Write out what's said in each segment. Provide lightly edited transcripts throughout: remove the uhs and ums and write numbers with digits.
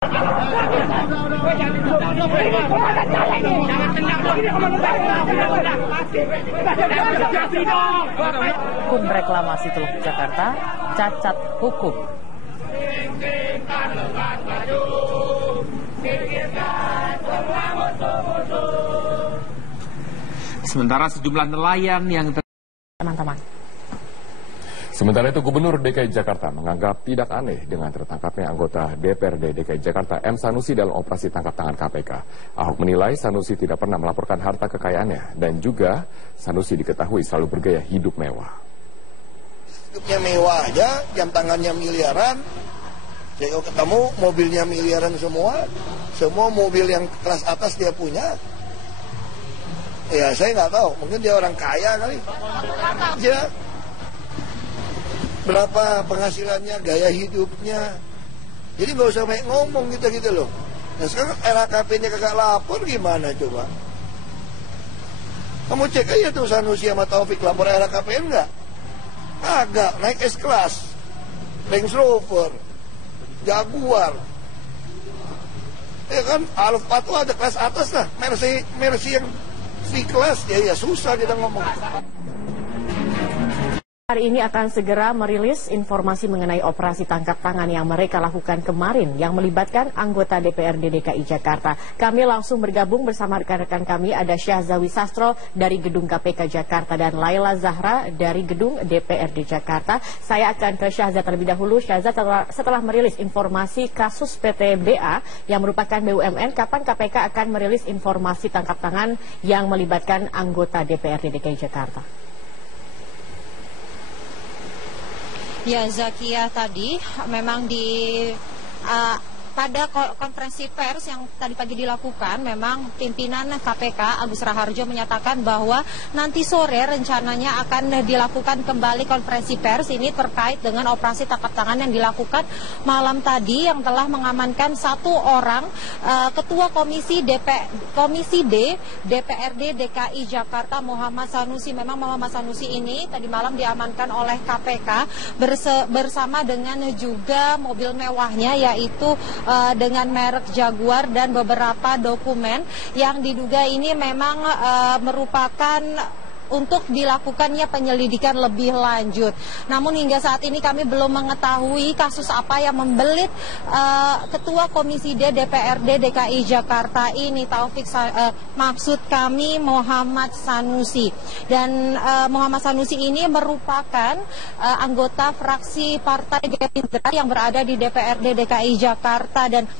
Hukum reklamasi Teluk Jakarta cacat hukum. Sementara sejumlah nelayan yang Teman-teman. Sementara itu Gubernur DKI Jakarta menganggap tidak aneh dengan tertangkapnya anggota DPRD DKI Jakarta M. Sanusi dalam operasi tangkap tangan KPK. Ahok menilai Sanusi tidak pernah melaporkan harta kekayaannya dan juga Sanusi diketahui selalu bergaya hidup mewah. Hidupnya mewah aja, jam tangannya miliaran. Saya ketemu mobilnya miliaran semua mobil yang kelas atas dia punya. Ya saya nggak tahu, mungkin dia orang kaya kali. Ya. Berapa penghasilannya, gaya hidupnya. Jadi nggak usah banyak ngomong gitu loh. Nah sekarang LHKP-nya kagak lapor gimana coba? Kamu cek aja tuh Sanusi sama Taufik lapor LHKPN nggak? Agak naik S-Class, Range Rover, Jaguar. Ya kan, Alfa tuh ada kelas atas lah. Mercy yang V-Class, ya susah kita ngomong. Hari ini akan segera merilis informasi mengenai operasi tangkap tangan yang mereka lakukan kemarin yang melibatkan anggota DPRD DKI Jakarta. Kami langsung bergabung bersama rekan-rekan kami, ada Syahzawi Sastro dari Gedung KPK Jakarta dan Laila Zahra dari Gedung DPRD Jakarta. Saya akan ke Syahza terlebih dahulu. Syahza, setelah merilis informasi kasus PTBA yang merupakan BUMN, kapan KPK akan merilis informasi tangkap tangan yang melibatkan anggota DPRD DKI Jakarta? Ya, Zakia, tadi memang pada konferensi pers yang tadi pagi dilakukan, memang pimpinan KPK Agus Raharjo menyatakan bahwa nanti sore rencananya akan dilakukan kembali konferensi pers ini terkait dengan operasi tangkap tangan yang dilakukan malam tadi yang telah mengamankan satu orang Ketua Komisi D DPRD DKI Jakarta Muhammad Sanusi. Memang Muhammad Sanusi ini tadi malam diamankan oleh KPK bersama dengan juga mobil mewahnya, yaitu dengan merek Jaguar dan beberapa dokumen yang diduga ini memang merupakan untuk dilakukannya penyelidikan lebih lanjut. Namun hingga saat ini kami belum mengetahui kasus apa yang membelit Ketua Komisi D DPRD DKI Jakarta ini, maksud kami Muhammad Sanusi. Dan Muhammad Sanusi ini merupakan anggota fraksi Partai Gerindra yang berada di DPRD DKI Jakarta, dan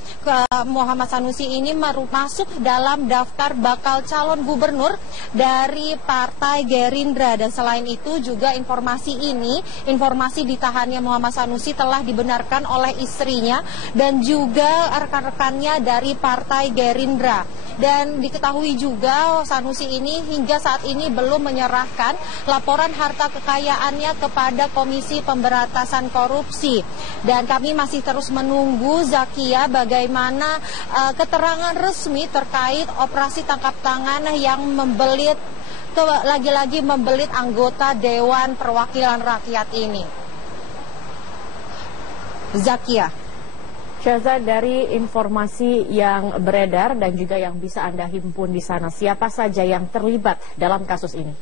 Muhammad Sanusi ini masuk dalam daftar bakal calon gubernur dari Partai Gerindra. Dan selain itu juga informasi ditahannya Muhammad Sanusi telah dibenarkan oleh istrinya dan juga rekan-rekannya dari Partai Gerindra. Dan diketahui juga Sanusi ini hingga saat ini belum menyerahkan laporan harta kekayaannya kepada Komisi Pemberantasan Korupsi. Dan kami masih terus menunggu, Zakia, bagaimana keterangan resmi terkait operasi tangkap tangan yang lagi-lagi membelit anggota Dewan Perwakilan Rakyat ini. Zakia. Syahza, dari informasi yang beredar dan juga yang bisa Anda himpun di sana, siapa saja yang terlibat dalam kasus ini?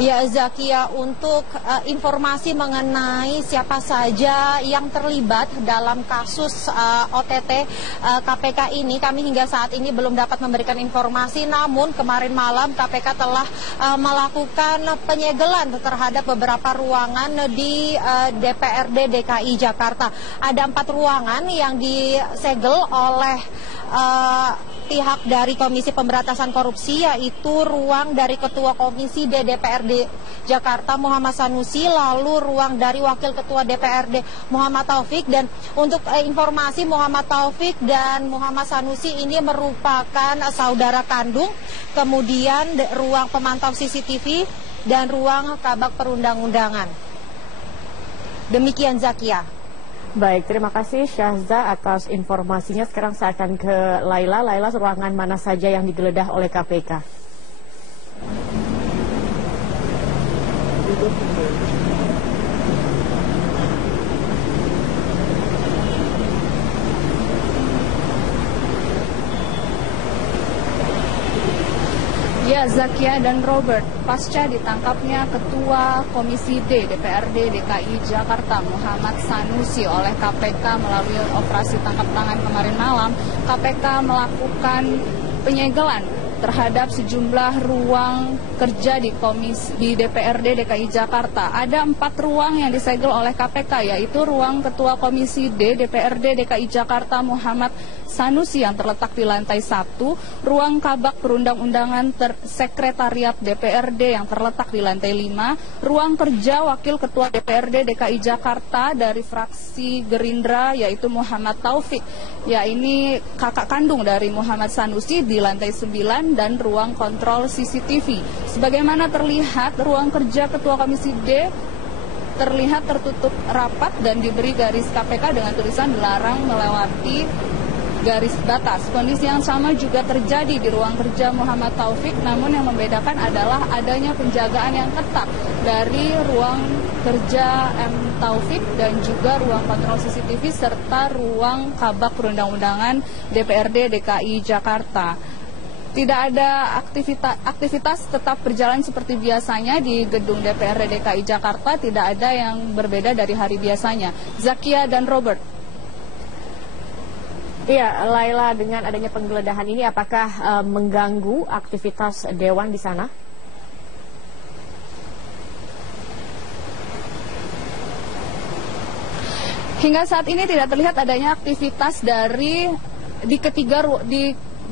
Ya, Zakia, untuk informasi mengenai siapa saja yang terlibat dalam kasus OTT KPK ini, kami hingga saat ini belum dapat memberikan informasi. Namun kemarin malam KPK telah melakukan penyegelan terhadap beberapa ruangan di DPRD DKI Jakarta. Ada 4 ruangan yang disegel oleh pihak dari Komisi Pemberantasan Korupsi, yaitu ruang dari Ketua Komisi DPRD Jakarta Muhammad Sanusi, lalu ruang dari Wakil Ketua DPRD Muhammad Taufik. Dan untuk informasi, Muhammad Taufik dan Muhammad Sanusi ini merupakan saudara kandung. Kemudian ruang pemantau CCTV dan ruang kabak perundang-undangan. Demikian, Zakia. Baik, terima kasih Syahza atas informasinya. Sekarang saya akan ke Laila. Laila, ruangan mana saja yang digeledah oleh KPK? Ya, Zakia dan Robert, pasca ditangkapnya Ketua Komisi D DPRD DKI Jakarta Muhammad Sanusi oleh KPK melalui operasi tangkap tangan kemarin malam, KPK melakukan penyegelan terhadap sejumlah ruang kerja di DPRD DKI Jakarta. Ada 4 ruang yang disegel oleh KPK, yaitu ruang Ketua Komisi D DPRD DKI Jakarta Muhammad Sanusi yang terletak di lantai 1, ruang Kabak Perundang-undangan Sekretariat DPRD yang terletak di lantai 5, ruang kerja Wakil Ketua DPRD DKI Jakarta dari fraksi Gerindra yaitu Muhammad Taufik, ya ini kakak kandung dari Muhammad Sanusi di lantai 9, dan ruang kontrol CCTV. Sebagaimana terlihat, ruang kerja Ketua Komisi D terlihat tertutup rapat dan diberi garis KPK dengan tulisan dilarang melewati garis batas. Kondisi yang sama juga terjadi di ruang kerja Muhammad Taufik, namun yang membedakan adalah adanya penjagaan yang ketat dari ruang kerja M. Taufik dan juga ruang kontrol CCTV serta ruang Kabak Perundang-undangan DPRD DKI Jakarta. Tidak ada aktivitas tetap berjalan seperti biasanya di gedung DPRD DKI Jakarta, tidak ada yang berbeda dari hari biasanya. Zakia dan Robert. Iya, Laila, dengan adanya penggeledahan ini apakah mengganggu aktivitas Dewan di sana? Hingga saat ini tidak terlihat adanya aktivitas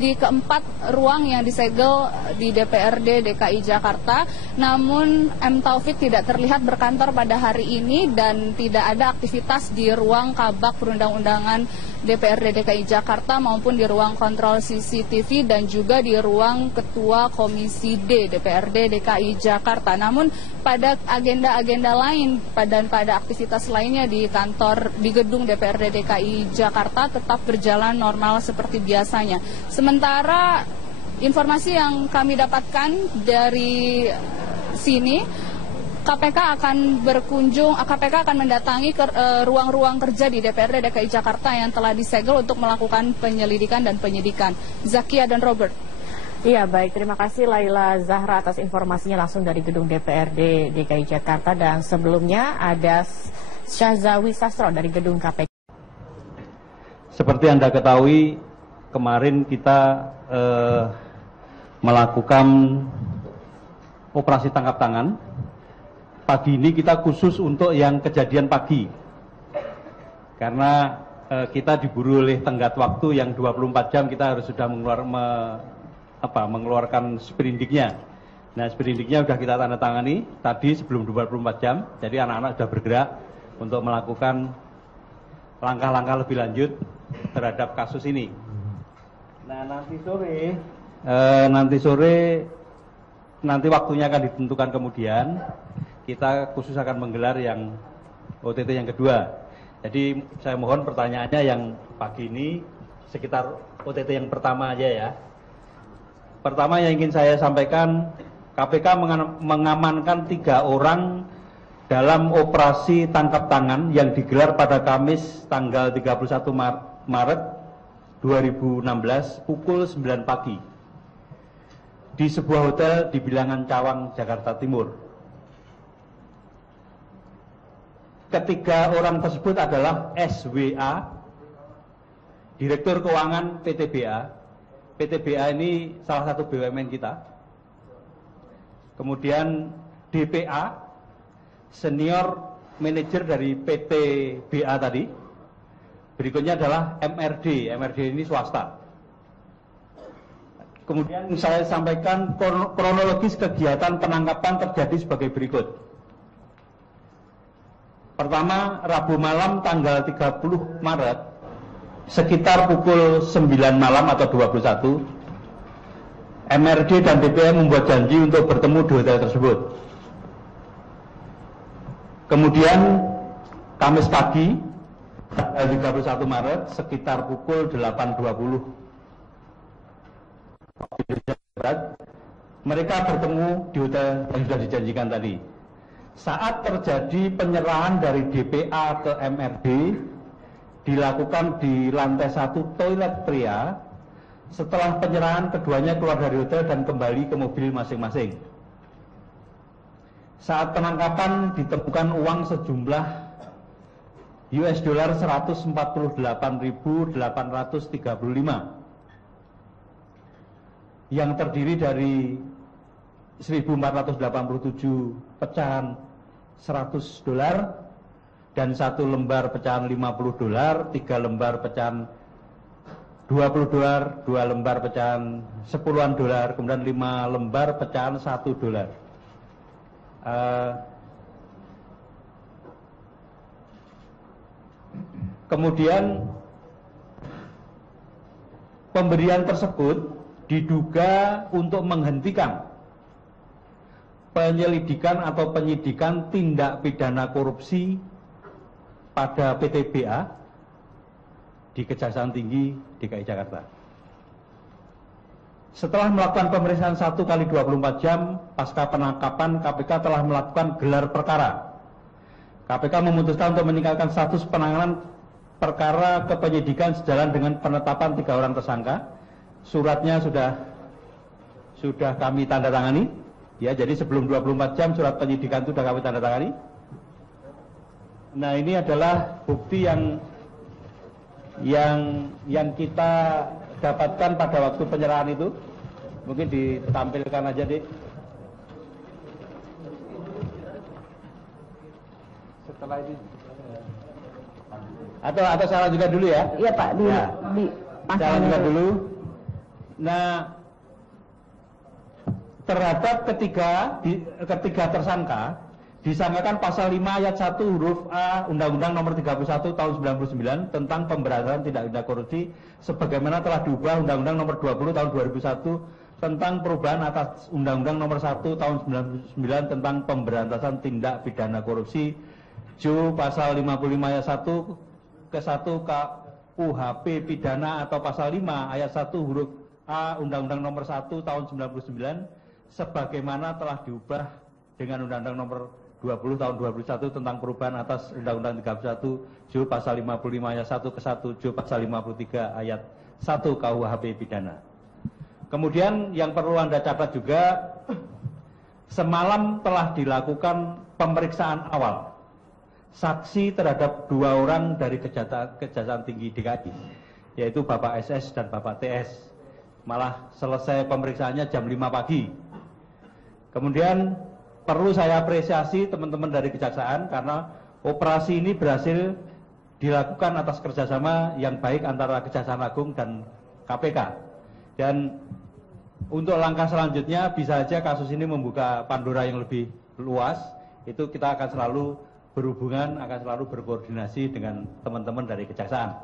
di keempat ruang yang disegel di DPRD DKI Jakarta. Namun M. Taufik tidak terlihat berkantor pada hari ini dan tidak ada aktivitas di ruang Kabak Perundang-undangan DPRD DKI Jakarta maupun di ruang kontrol CCTV dan juga di ruang Ketua Komisi D DPRD DKI Jakarta. Namun pada agenda-agenda lain dan pada aktivitas lainnya di gedung DPRD DKI Jakarta tetap berjalan normal seperti biasanya. Sementara informasi yang kami dapatkan dari sini, KPK akan mendatangi ruang-ruang kerja di DPRD DKI Jakarta yang telah disegel untuk melakukan penyelidikan dan penyidikan. Zakia dan Robert. Iya, baik. Terima kasih Laila Zahra atas informasinya langsung dari gedung DPRD DKI Jakarta. Dan sebelumnya ada Syahzawi Sastro dari gedung KPK. Seperti Anda ketahui, kemarin kita melakukan operasi tangkap tangan. Pagi ini kita khusus untuk yang kejadian pagi. Karena kita diburu oleh tenggat waktu yang 24 jam, kita harus sudah mengeluarkan sprindiknya. Nah, sprindiknya sudah kita tanda tangani tadi sebelum 24 jam. Jadi anak-anak sudah bergerak untuk melakukan langkah-langkah lebih lanjut terhadap kasus ini. Nah, nanti waktunya akan ditentukan kemudian. Kita khusus akan menggelar yang OTT yang kedua. Jadi saya mohon pertanyaannya yang pagi ini sekitar OTT yang pertama aja ya. Pertama yang ingin saya sampaikan, KPK mengamankan 3 orang dalam operasi tangkap tangan yang digelar pada Kamis tanggal 31 Maret 2016 pukul 9 pagi di sebuah hotel di Bilangan Cawang, Jakarta Timur. Ketiga orang tersebut adalah SWA, Direktur Keuangan PTBA. PTBA ini salah satu BUMN kita. Kemudian DPA, Senior Manager dari PTBA tadi. Berikutnya adalah MRD. MRD ini swasta. Kemudian saya sampaikan kronologis kegiatan penangkapan terjadi sebagai berikut. Pertama, Rabu malam tanggal 30 Maret, sekitar pukul 9 malam atau 21, MRD dan DPA membuat janji untuk bertemu di hotel tersebut. Kemudian, Kamis pagi, tanggal 31 Maret, sekitar pukul 8.20, mereka bertemu di hotel yang sudah dijanjikan tadi. Saat terjadi penyerahan dari DPA ke MRD, dilakukan di lantai 1 toilet pria, Setelah penyerahan, keduanya keluar dari hotel dan kembali ke mobil masing-masing. Saat penangkapan ditemukan uang sejumlah US dollar 148.835 yang terdiri dari 1.487 pecahan 100 dolar dan 1 lembar pecahan 50 dolar, 3 lembar pecahan 20 dolar, 2 lembar pecahan 10-an dolar, kemudian 5 lembar pecahan 1 dolar. Kemudian pemberian tersebut diduga untuk menghentikan penyelidikan atau penyidikan tindak pidana korupsi pada PTBA di Kejaksaan Tinggi DKI Jakarta. Setelah melakukan pemeriksaan 1 kali 24 jam pasca penangkapan, KPK telah melakukan gelar perkara. KPK memutuskan untuk meningkatkan status penanganan perkara ke penyidikan sejalan dengan penetapan 3 orang tersangka. Suratnya sudah kami tanda tangani. Ya, jadi sebelum 24 jam surat penyidikan itu sudah kami tanda tangani. Nah, ini adalah bukti yang kita dapatkan pada waktu penyerahan itu. Mungkin ditampilkan aja, Dik. Setelah ini atau salah juga dulu ya? Iya, Pak, salah juga dulu. Nah, terhadap ketiga tersangka disangkakan pasal 5 ayat 1 huruf A Undang-Undang Nomor 31 Tahun 99 tentang pemberantasan tindak pidana korupsi sebagaimana telah diubah Undang-Undang Nomor 20 Tahun 2001 tentang perubahan atas Undang-Undang Nomor 1 Tahun 99 tentang pemberantasan tindak pidana korupsi Jo pasal 55 ayat 1 ke 1 KUHP pidana atau pasal 5 ayat 1 huruf A Undang-Undang Nomor 1 Tahun 99 sebagaimana telah diubah dengan Undang-Undang Nomor 20 Tahun 2001 tentang perubahan atas Undang-Undang 31 Jo pasal 55 ayat 1 ke 1 Jo pasal 53 ayat 1 KUHP pidana. Kemudian yang perlu Anda catat juga, semalam telah dilakukan pemeriksaan awal saksi terhadap 2 orang dari Kejaksaan Tinggi DKI, yaitu Bapak SS dan Bapak TS. Malah selesai pemeriksaannya jam 5 pagi. Kemudian perlu saya apresiasi teman-teman dari Kejaksaan karena operasi ini berhasil dilakukan atas kerjasama yang baik antara Kejaksaan Agung dan KPK. Dan untuk langkah selanjutnya bisa saja kasus ini membuka Pandora yang lebih luas. Itu kita akan selalu berhubungan, akan selalu berkoordinasi dengan teman-teman dari Kejaksaan.